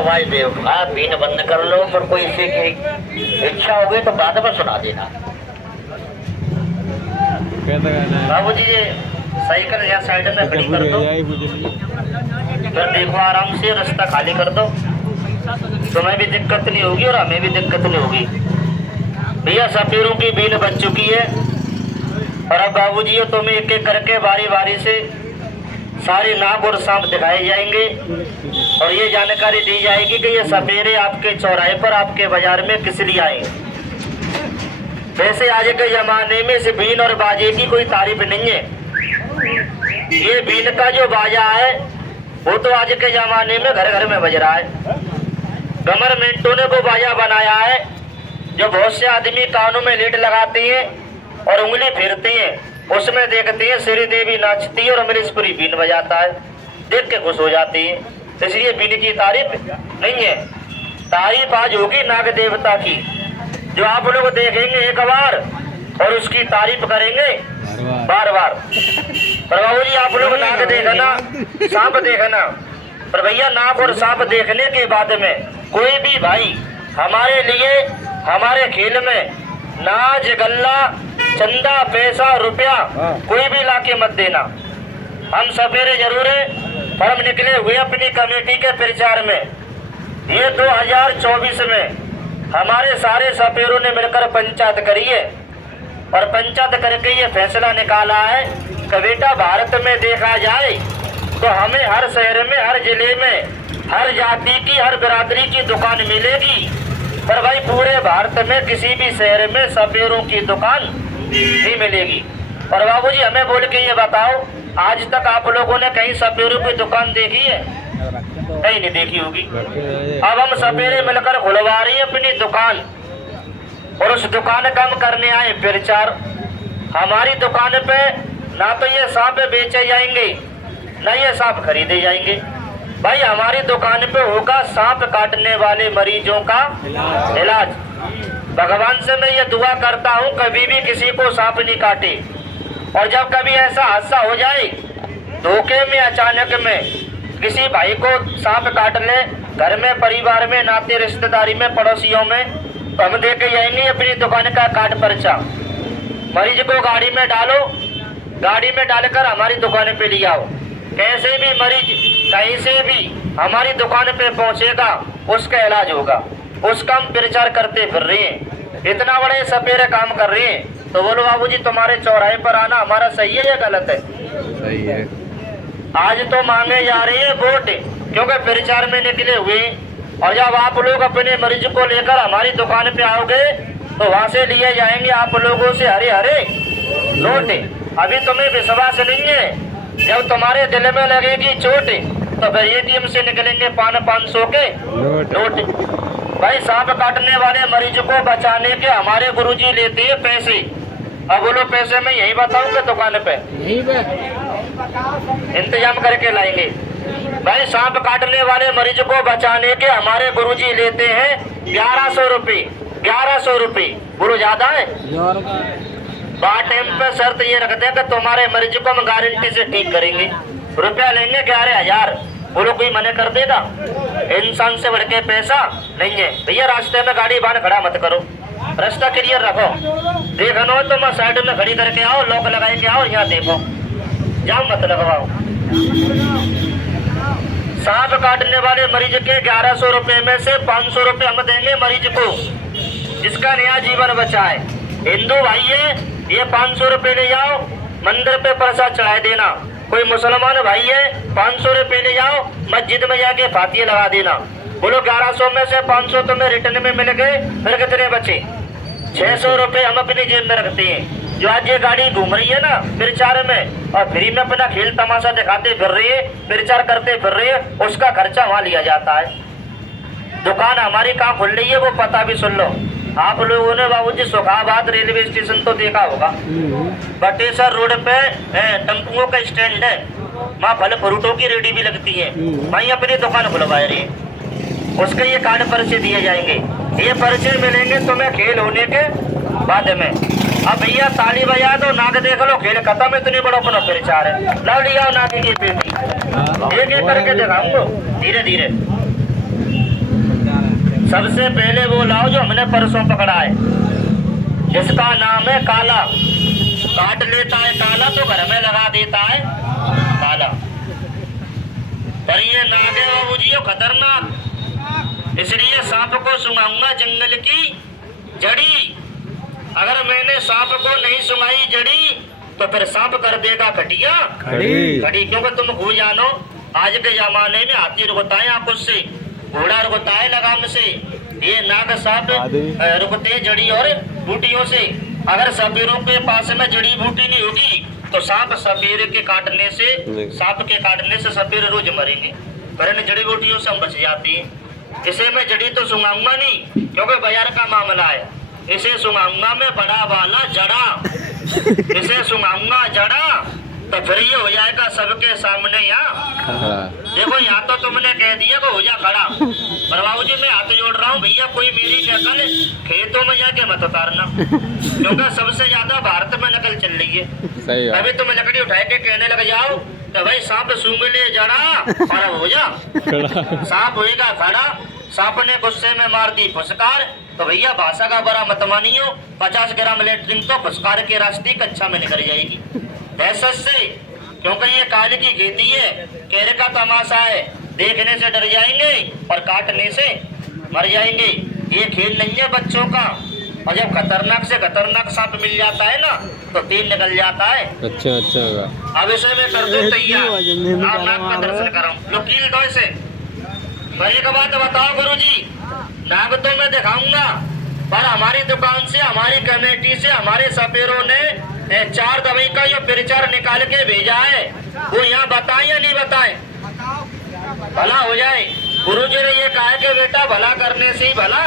भाई बेवफा बीन बंद कर लो, पर कोई इसे की इच्छा होगी तो बाद में सुना देना। बाबू जी ये साइकिल यहाँ साइड में खड़ी कर दो, फिर देखो आराम से रास्ता खाली कर दो, तुम्हें भी दिक्कत नहीं होगी और हमें भी दिक्कत नहीं होगी। भैया सपेरों की बीन बन चुकी है और अब बाबूजी ये तुम्हें एक एक करके बारी बारी से सारे नाग और सांप दिखाए जाएंगे और ये जानकारी दी जाएगी कि ये सपेरे आपके चौराहे पर आपके बाजार में किस लिए आए। वैसे आज के जमाने में इस बीन और बाजे की कोई तारीफ नहीं है। ये बीन का जो बाजा है वो तो आज के जमाने में घर घर में बज रहा है। गवर्नमेंटों ने वो बाजा बनाया है जो बहुत से आदमी कानों में लीड लगाते हैं और उंगली फेरते हैं, उसमें देखते हैं श्री देवी नाचती है और अमरीशपुरी बीन बजाता है, देख के खुश हो जाती है। इसलिए बीन की तारीफ नहीं है। तारीफ आज होगी नाग देवता की, जो आप लोग देखेंगे एक बार और उसकी तारीफ करेंगे बार बार। पर बाबू जी आप लोग नाग देखना, सांप देखना, पर भैया नाग और सांप देखने के बाद में कोई भी भाई हमारे लिए हमारे खेल में नाज गल्ला चंदा पैसा रुपया कोई भी लाके मत देना। हम सवेरे जरूर है पर हम निकले हुए अपनी कमेटी के प्रचार में। ये 2024 में हमारे सारे सपेरों ने मिलकर पंचायत करी है और पंचायत करके ये फैसला निकाला है कि बेटा भारत में देखा जाए तो हमें हर शहर में हर जिले में हर जाति की हर बिरादरी की दुकान मिलेगी, पर भाई पूरे भारत में किसी भी शहर में सपेरों की दुकान नहीं मिलेगी। और बाबूजी हमें बोल के ये बताओ आज तक आप लोगों ने कहीं सपेरों की दुकान देखी है? कहीं नहीं देखी होगी। अब हम सपेरे मिलकर खुलवा रही है अपनी दुकान और उस दुकान का हम करने आए प्रचार। हमारी दुकान पे ना तो ये सांप बेचे जाएंगे ना ये सांप खरीदे जाएंगे। भाई हमारी दुकान पे होगा सांप काटने वाले मरीजों का इलाज। भगवान से मैं ये दुआ करता हूँ कभी भी किसी को सांप नहीं काटे, और जब कभी ऐसा हादसा हो जाए धोखे में अचानक में किसी भाई को सांप काट ले, घर में परिवार में नाते रिश्तेदारी में पड़ोसियों में, तो हम दे के जाएंगे अपनी दुकान का काट पर्चा। मरीज को गाड़ी में डालो, गाड़ी में डालकर हमारी दुकान पे ले आओ। कैसे भी मरीज कहीं से भी हमारी दुकान पे पहुंचेगा उसका इलाज होगा। उसका हम प्रचार करते फिर रहे हैं, इतना बड़े सपेरे काम कर रहे हैं। तो बोलो बाबूजी तुम्हारे चौराहे पर आना हमारा सही है या गलत है? सही है। आज तो मांगे जा रही है वोट, क्योंकि प्रचार में निकले हुए, और जब आप लोग अपने मरीज को लेकर हमारी दुकान पे आओगे तो वहाँ से लिए जाएंगे आप लोगों से हरे हरे नोट। अभी तुम्हें विश्वास नहीं है, जब तुम्हारे दिल में लगेगी चोट तो फिर एटीएम से निकलेंगे 500 के नोट। भाई सांप काटने वाले मरीज को बचाने के हमारे गुरुजी लेते हैं पैसे। अब बोलो पैसे में यही बताऊंगा दुकान पे इंतजाम करके लाएंगे। भाई सांप काटने वाले मरीज को बचाने के हमारे गुरुजी लेते हैं 1100 रुपये। 1100 रुपये बोलो ज्यादा है? बार टाइम पे शर्त ये रखते हैं कि तुम्हारे मरीज को हम गारंटी से ठीक करेंगे। रुपया लेंगे 11,000। बोलो कोई मना कर देगा? इंसान से बढ़ के पैसा नहीं है। भैया रास्ते में गाड़ी बाहर खड़ा मत करो, रास्ता क्लियर रखो। देखना हो तो मैं साइड में खड़ी करके आओ, लॉक लगाए के आओ, यहाँ देखो, जाम मत लगवाओ। सांप काटने वाले मरीज के 1100 रुपए में से 500 रुपए हम देंगे मरीज को जिसका नया जीवन बचा है। हिंदू भाई है ये 500 रुपए ले जाओ, मंदिर पे प्रसाद चढ़ा देना। कोई मुसलमान भाई है 500 रुपए ले जाओ, मस्जिद में जाके फातिया लगा देना। बोलो 1100 में से 500 तुम्हें रिटर्न में मिल गए, फिर कितने बचे? 600 रुपए हम अपनी जेब में रखते हैं। जो आज ये गाड़ी घूम रही है ना प्रचार में और फ्री में अपना खेल तमाशा दिखाते फिर रही है, प्रचार करते फिर रही है, उसका खर्चा वहाँ लिया जाता है। दुकान हमारी कहाँ खुल रही है वो पता भी सुन लो। आप लोगों ने बाबूजी सुखाबाद रेलवे स्टेशन तो देखा होगा, बटेसर रोड पे टेम्पुओं का स्टैंड है, वहाँ फल फ्रूटों की रेडी भी लगती है, वहीं अपनी दुकान खुलवाए रही है। उसके ये कार्ड पर्चे दिए जाएंगे, ये पर्चे मिलेंगे तुम्हें खेल होने के बाद में। अब भैया ताली बजा दो, नाक देख लो, खेल खत्म। इतनी बड़ा अपना प्रचार है। ला लिया नाक की पेटी, एक एक करके दिखाऊंगा धीरे धीरे। सबसे पहले वो लाओ जो हमने परसों पकड़ा है, जिसका नाम है काला। काट लेता है काला तो घर में लगा देता है काला। पर ये नाग है बाबू जी खतरनाक, इसलिए सांप को सुंघाऊंगा जंगल की जड़ी। अगर मैंने सांप को नहीं सुंघाई जड़ी तो फिर सांप कर देगा खटिया खड़ी। क्योंकि तुम खो जानो आज के जमाने में हाथी रुकता है आंखों से, घोड़ा रुकता है लगाम से, ये नाग सांप रुकते जड़ी और बूटियों से। अगर सपेरों के पास में जड़ी बूटी नहीं होगी तो सांप सपेरे के काटने से, सांप के काटने से सपेरे रोज मरेंगे। पर इन जड़ी बूटियों से हम बच जाते हैं। इसे मैं जड़ी तो सुंघाऊंगा नहीं क्योंकि बाजार का मामला है। इसे सुंघाऊंगा मैं बड़ा वाला जड़ा, इसे सुंघाऊंगा जड़ा तो फिर ये हो जाएगा सबके सामने। यहाँ देखो यहाँ तो तुमने कह दिया को हो जा खड़ा, पर बाबू जी मैं हाथ जोड़ रहा हूँ भैया, कोई मेरी नकल खेतों में जाके मत उतारना, क्योंकि सबसे ज्यादा भारत में नकल चल रही है। अभी तुम लकड़ी उठा के कहने लग जाओ तो भाई सांप सूंघ ले जड़ा और हो जा, सांप होएगा खड़ा। सांप ने गुस्से में मार दी फुसकार तो भैया भाषा का बड़ा मत मानियो, 50 ग्राम लेटरिन तो फुसकार के रास्ते कक्षा में निकल जाएगी दहशत से। क्योंकि ये काल की खेती है, केरे का तमाशा है, देखने से डर जाएंगे और काटने से मर जाएंगे। ये खेल नहीं है बच्चों का। और जब खतरनाक से खतरनाक सांप मिल जाता है ना तो तीर निकल जाता है। अच्छा अब इसे मैं कर दो तैयार, आप नाग का दर्शन कराऊं, कील दो इसे। पर एक बात बताओ गुरुजी, नाग तो मैं दिखाऊंगा पर हमारी दुकान से, हमारी कमेटी से हमारे सपेरों ने 4 दवाई का ये प्रचार निकाल के भेजा है, वो यहाँ बताएं या नहीं बताएं? भला हो जाए। गुरुजी ने ये कहा कि बेटा भला करने से ही भला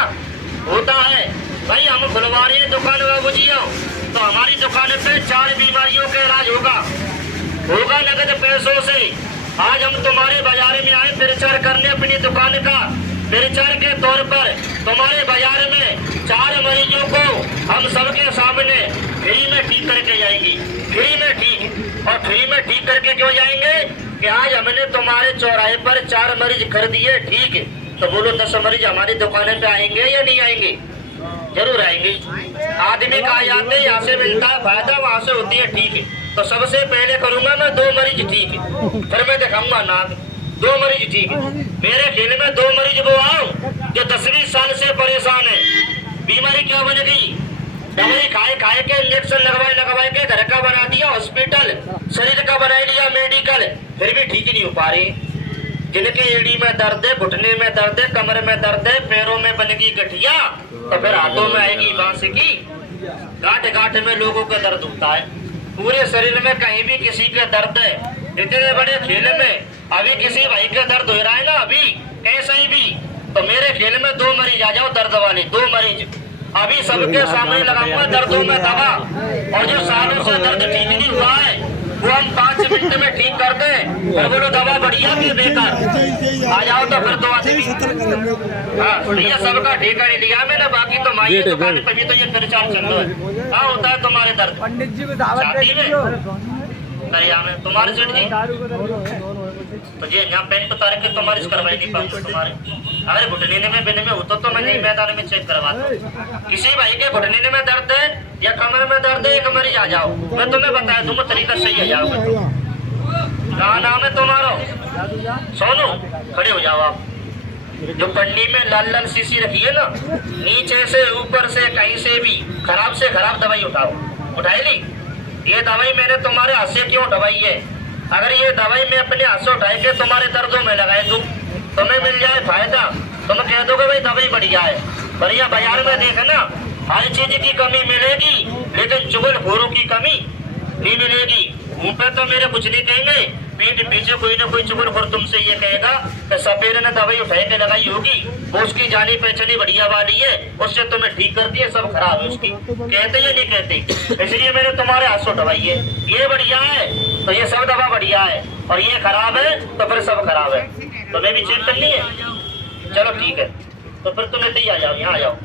होता है। भाई हम खुलवा रहे हैं दुकान बाबू जी, तो हमारी दुकान पे 4 बीमारियों का इलाज होगा नगद पैसों से। आज हम तुम्हारे बाजार में आए प्रचार करने अपनी दुकान का, प्रचार के तौर पर तुम्हारे बाजार में 4 मरीजों को हम सबके सामने फ्री में ठीक करके जाएंगे। फ्री में ठीक, और फ्री में ठीक करके क्यों जाएंगे कि आज हमने तुम्हारे चौराहे पर 4 मरीज कर दिए ठीक, तो बोलो 10 मरीज हमारी दुकान पे आएंगे या नहीं आएंगे? जरूर आएंगे। आदमी कहा जाते हैं यहाँ से मिलता है फायदा, वहाँ से होती है ठीक। तो सबसे पहले करूंगा मैं 2 मरीज ठीक, फिर मैं दिखाऊंगा नाग। 2 मरीज ठीक, मेरे खेल में 2 मरीज वो आओ जो 10-20 साल से परेशान है। बीमारी क्या बन गई? दवाई खाए के, इंजेक्शन लगवाए के घर का बना दिया हॉस्पिटल, शरीर का बना लिया मेडिकल, फिर भी ठीक नहीं हो पा रही। जिनके एड़ी में दर्द है, घुटने में दर्द है, कमर में दर्द है, पैरों में बनेगी गठिया, तो फिर हाथों में आएगी बांस की। गांठ में लोगों का दर्द होता है, पूरे शरीर में कहीं भी किसी का दर्द है। इतने बड़े खेल में अभी किसी भाई का दर्द हो रहा है ना, अभी कैसा ही भी, तो मेरे खेल में 2 मरीज आ जाओ दर्द वाले, 2 मरीज अभी सबके सामने लगाऊंगा दर्दों में दवा। और जो सालों से दर्द ठीक नहीं हुआ है वो हम 5 मिनट में ठीक कर दें। और बोलो दवा बढ़िया कि बेकार? आ जाओ तो फिर दवा देंगे। हाँ ये सबका ठेका नहीं लिया मैंने, बाकी तो माइए दुकान, तभी तो ये प्रचार चल रहा है। हाँ होता है तुम्हारे दर्द पंडित जी को दावत दरिया में तुम्हारे सेठ जी, तो ये यहाँ पेंट उतार के तुम्हारी करवाई नहीं पाऊंगा तुम्हारे। अगर घुटने में बिन में होता तो मैं नहीं मैदान में चेक करवाता। किसी भाई के घुटने में दर्द है या कमर में दर्द है, एक मरीज आ जाओ, मैं तुम्हें बताया दूंगा तरीका सही है। जाओ कहाँ नाम है तुम्हारा? सोनू, खड़े हो जाओ आप। जो पन्नी में लाल शीशी रखी है ना, नीचे से ऊपर से कहीं से भी खराब से खराब दवाई उठाओ। उठाई ली? ये दवाई मैंने तुम्हारे हाथ से क्यों उठवाई है? अगर ये दवाई मैं अपने हाथ से उठाई के तुम्हारे दर्दों में लगाए दूं, तुम्हें मिल जाए फायदा, तुम कह दोगे भाई दवाई बढ़िया है। बढ़िया बाजार में देखना हर चीज की कमी मिलेगी, लेकिन चुगलखोरों की कमी नहीं मिलेगी। मुंह पे तो मेरे कुछ नहीं कहेंगे, पीठ पीछे कोई ना कोई चुगलखोर तुमसे ये कहेगा कि सपेरे ने दवाई उठाई के लगाई होगी, वो उसकी जानी पहचानी बढ़िया वाली है, उससे तुम्हें ठीक करती है, सब खराब है उसकी। कहते या नहीं कहते? इसलिए मैंने तुम्हारे हाथ से उठवाई है। ये बढ़िया है तो ये सब दवा बढ़िया है, और ये खराब है तो फिर सब खराब है। तुम्हें भी चेक करनी है? चलो ठीक है, तो फिर तुम ऐसे ही आ जाओ, यहाँ आ जाओ,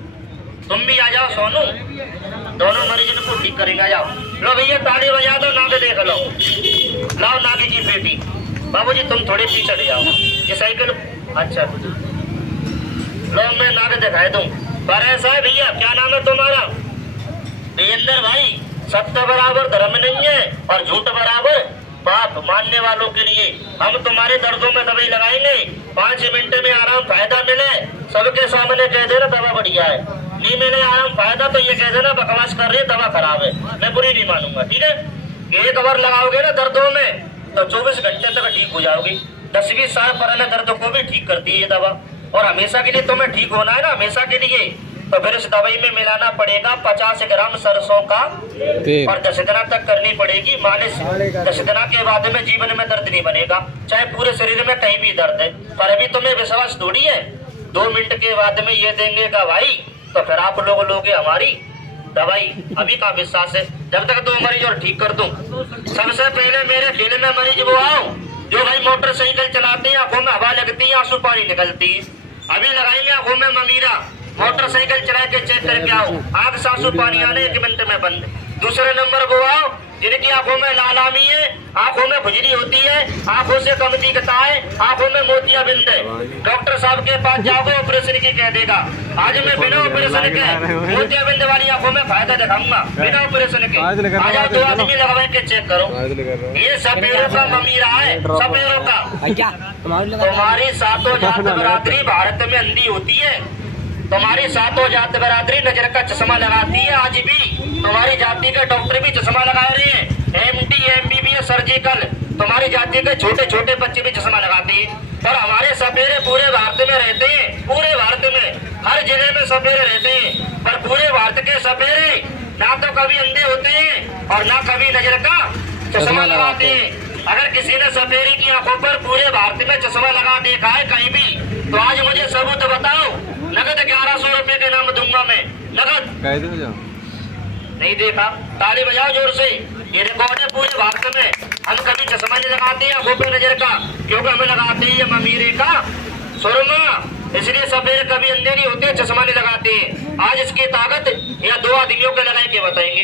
तुम भी आ जाओ सोनू, दोनों मरीज को ठीक करेंगे। आ जाओ। लो भैया ताली बजा दो, नाग देख लो, लाओ नाग की पेटी। बाबूजी तुम थोड़े पीछे हट जाओ, ये साइकिल अच्छा लो मैं नाक दिखाई दूं। पर ऐसा है भैया, क्या नाम है तुम्हारा? वीरेंद्र भाई, सत्य बराबर धर्म नहीं है और झूठ बराबर पाप। मानने वालों के लिए हम तुम्हारे दर्दों में दवाई लगाएंगे, 5 मिनट में आराम फायदा मिले, सबके सामने कह देना दवा बढ़िया है, नहीं मिले आराम फायदा तो ये कह देना बकवास कर रही है, दवा खराब है, मैं बुरी नहीं मानूंगा। ठीक है, एक बार लगाओगे ना दर्दों में तो 24 घंटे तक ठीक हो जाओगी। 10-20 साल पुराने दर्दों को भी ठीक करती है ये दवा। और हमेशा के लिए तुम्हें ठीक होना है ना, हमेशा के लिए, तो फिर इस दवाई में मिलाना पड़ेगा 50 ग्राम सरसों का और 10 दिन तक करनी पड़ेगी मालिश। 10 दिन के बाद में जीवन में दर्द नहीं बनेगा, चाहे पूरे शरीर में कहीं भी दर्द है। पर अभी तुम्हें विश्वास थोड़ी है, 2 मिनट के बाद में ये देंगे दवाई तो फिर आप लोग लोगे हमारी दवाई। अभी का विश्वास है, जब तक 2 मरीज और ठीक कर दूं। सबसे पहले मेरे खेल में मरीज वो आओ जो भाई मोटरसाइकिल चलाते हैं, आंखों में हवा लगती है, आंसू पानी निकलती है। अभी लगाएंगे आंखों में ममीरा, मोटरसाइकिल चला के चेक करके आओ, आंख से आंसू पानी आने 1 मिनट में बंद। दूसरे नंबर वो आओ जिनकी आंखों में लालामी है, आंखों में खुजली होती है, आंखों से कम दिखता है, आंखों में मोतियाबिंद है, डॉक्टर साहब के पास जाओगे ऑपरेशन की कह देगा। आज मैं बिना ऑपरेशन के मोतियाबिंद वाली आंखों में फायदा दिखाऊंगा, बिना ऑपरेशन के। आज आप 2 आदमी लगवा के चेक करो। ये सपेरों का ममीरा है, सपेरों का। तुम्हारी 7 जात बरादरी भारत में अंधी होती है, तुम्हारी 7 जात बरादरी नजर का चश्मा लगाती है। आज भी तुम्हारी जाति के डॉक्टर भी चश्मा लगा रहे हैं, MD MBBS सर्जिकल। तुम्हारी जाति के छोटे छोटे बच्चे भी चश्मा लगाते हैं। और हमारे सपेरे पूरे भारत में रहते हैं, पूरे भारत में हर जिले में सपेरे रहते हैं। पर पूरे भारत के सपेरे ना तो कभी अंधे होते हैं और ना कभी नजर का चश्मा लगाते हैं। अगर किसी ने सपेरे की आंखों पर पूरे भारत में चश्मा लगा देखा है कहीं भी, तो आज मुझे सबूत बताओ, नगद 1100 रुपए के नाम दूंगा मैं, नगद। नहीं देखा? ताली बजाओ जोर से। ये रिकॉर्ड है पूरे भारत में। हम कभी चश्मा नहीं लगाते हैं आंखों पे नजर का, क्योंकि हमें लगाते हैं ये ममीरे का सुरमा, इसलिए सफेद कभी अंधे नहीं होते, चश्मा नहीं लगाते हैं। आज इसकी ताकत या 2 आदमियों के लगा के बताएंगे।